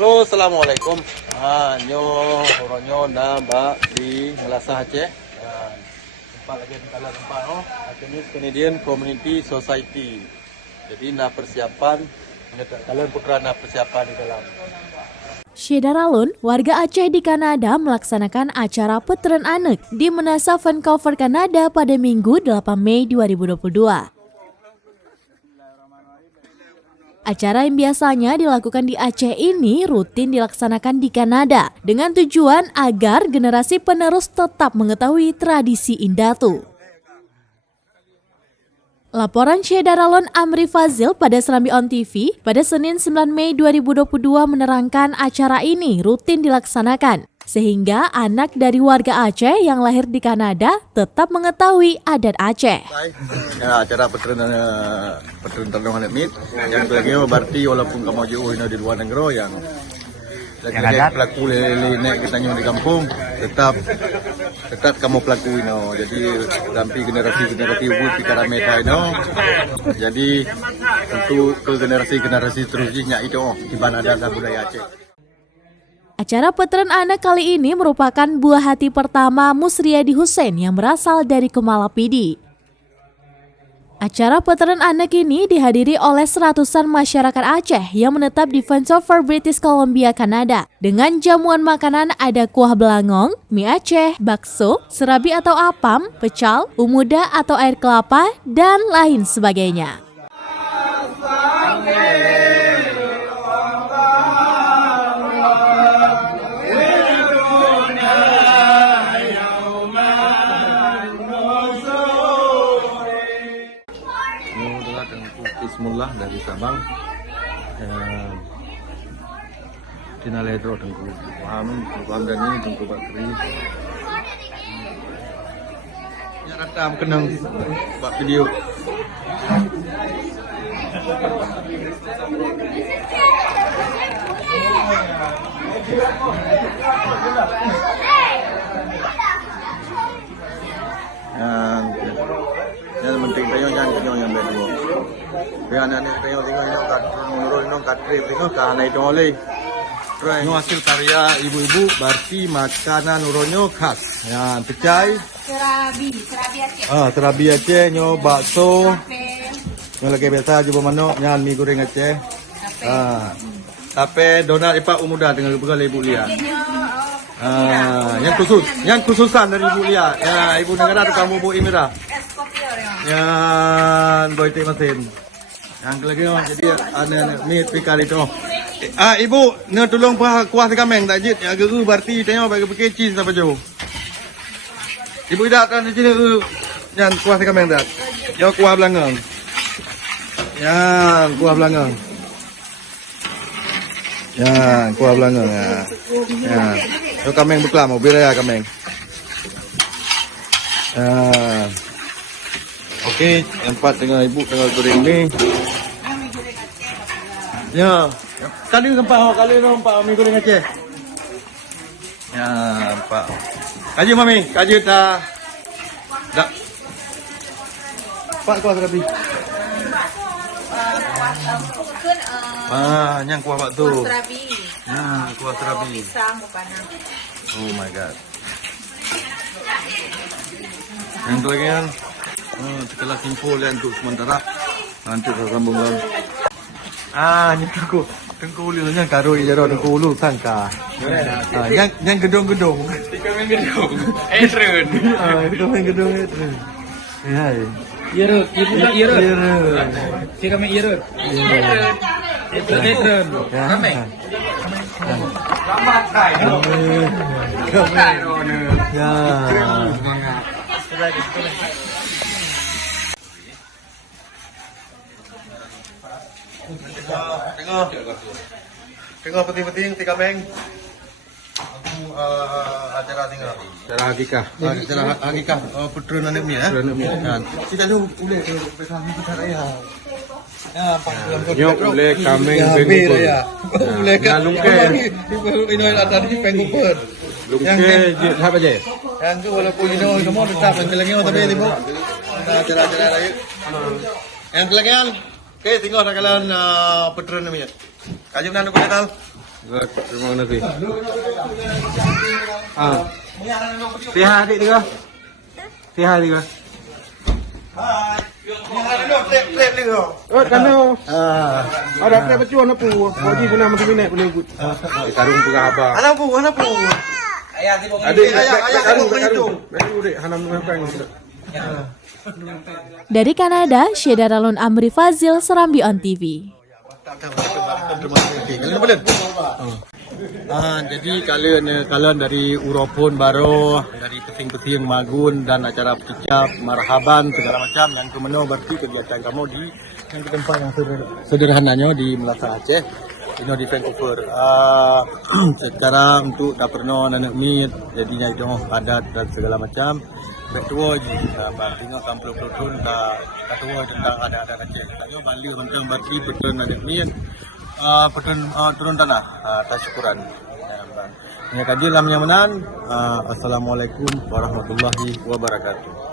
Halo, Assalamualaikum. Nyo oronyo na ba di Melasah Aceh. Tempat lagi tempat Aceh Canadian Community Society. Jadi na persiapan kalian putra na persiapan di dalam. Shedaralun, warga Aceh di Kanada melaksanakan acara Petren Anek di Menasa Vancouver, Kanada pada Minggu 8 Mei 2022. Acara yang biasanya dilakukan di Aceh ini rutin dilaksanakan di Kanada dengan tujuan agar generasi penerus tetap mengetahui tradisi Indatu. Laporan Shedaralun Amri Fazil pada Serambi On TV pada Senin 9 Mei 2022 menerangkan acara ini rutin dilaksanakan sehingga anak dari warga Aceh yang lahir di Kanada tetap mengetahui adat Aceh. Ya, acara Petren Tanong Anak Mit yang lagi berarti walaupun kamu jauh di luar negeri yang pelaku lele kita di kampung tetap kamu pelaku ino. Jadi sampai generasi ibu kita meta ino. Jadi untuk ke generasi terusnya itu di mana ada budaya Aceh. Acara Petren Anak kali ini merupakan buah hati pertama Musriadi Hussein yang berasal dari Kemalapidi. Acara Petren Anak ini dihadiri oleh seratusan masyarakat Aceh yang menetap di Vancouver, British Columbia, Kanada. Dengan jamuan makanan ada kuah belangong, mie Aceh, bakso, serabi atau apam, pecal, umuda atau air kelapa, dan lain sebagainya. Bismillah dari Sabang. Tina ledro tengku. Amin. Dani tengku Bakri. Ya rakam kenang buat video. Yang penting tayo yang berdua. Yang anak tayo tengok kat menurut kat trip tengok ke anak itu oleh. Ini hasil karya ibu-ibu berarti makanan uronyo khas. Yang pecai. Serabi Aceh. Serabi Aceh, nyo bakso. Nyo lagi biasa jumpa manok, nyan mie goreng Aceh. Tape donat ipak umuda dengan begal ibu Lia. Yang khususan dari ibu Lia. Ya, ibu negara tukang bubuk Imira. Yan boy mesin. Yang lagi jadi ada meat pikar itu. Ibu, ne tolong kuah kameng tak jit. Agak berarti tengok bagi pakai cheese apa jauh. Ibu dah kan di sini yang kuah kameng tak. Yo kuah belangong. Yang kuah belangong. Ya, kuah belangong ya. Ya. Yo kameng beklam mobil ya kameng. Okey, empat dengan ibu tengah goreng ni. Ya, kali nampak mie goreng Aceh. Ya, nampak. Kaji mami, kaji dah. Pak kuah serabi. Yang kuah pak tu. Kuah serabi. Oh my god. Yang tu lagi kan. Setelah simpul yang untuk sementara nanti kita sambungkan. Ni tengku ulu yang karo jaro tengku ulu sangka. Yang gedung-gedung. Tiga gedung. Edrun. Itu yang gedung Edrun. Ya. Irut. Si kami irut. Edrun. Kami. Lambat kai. Ya. Tengok penting-penting tiga meng. Acara tinggal. Cara hakikah. Acara hakikah Petren Anak Mi ya. Kita tu boleh pesan kita raya. Yo boleh kameng bengkul. Boleh kan lungke. Ini ada di bengkul. Lungke apa je? Yang tu walaupun ini semua tetap yang lagi tapi ibu. Acara-acara lagi. Yang lagi. Okey, tengok nak kalian Petren Anak Mi. Kajian nak kau tahu. Terima kasih. Sihat adik juga. Sihat juga. Oh, karena ada apa berjuang apa? Wajib pernah mesti minat boleh ikut. Karung pun abah. Anak pu. Adik, karung. Adik, hanam ngapain? Dari Kanada, Syedaralun Amri Fazil, Serambi On TV. Jadi kalian dari Uropun baru dari peting-peting Magun dan acara pecicap marhaban segala macam yang kemana berarti kegiatan kamu di yang ke tempat yang sederhananya di Melaka Aceh ini di Vancouver. Sekarang untuk tak pernah nanak meet jadinya itu padat dan segala macam. Betul je, tengok kampung pelutun tak tahu tentang ada Aceh. Tanya balik tentang berarti betul nanak meet. Turun tanah, syukuran. Ya, kaji lamnya menan. Assalamualaikum warahmatullahi wabarakatuh.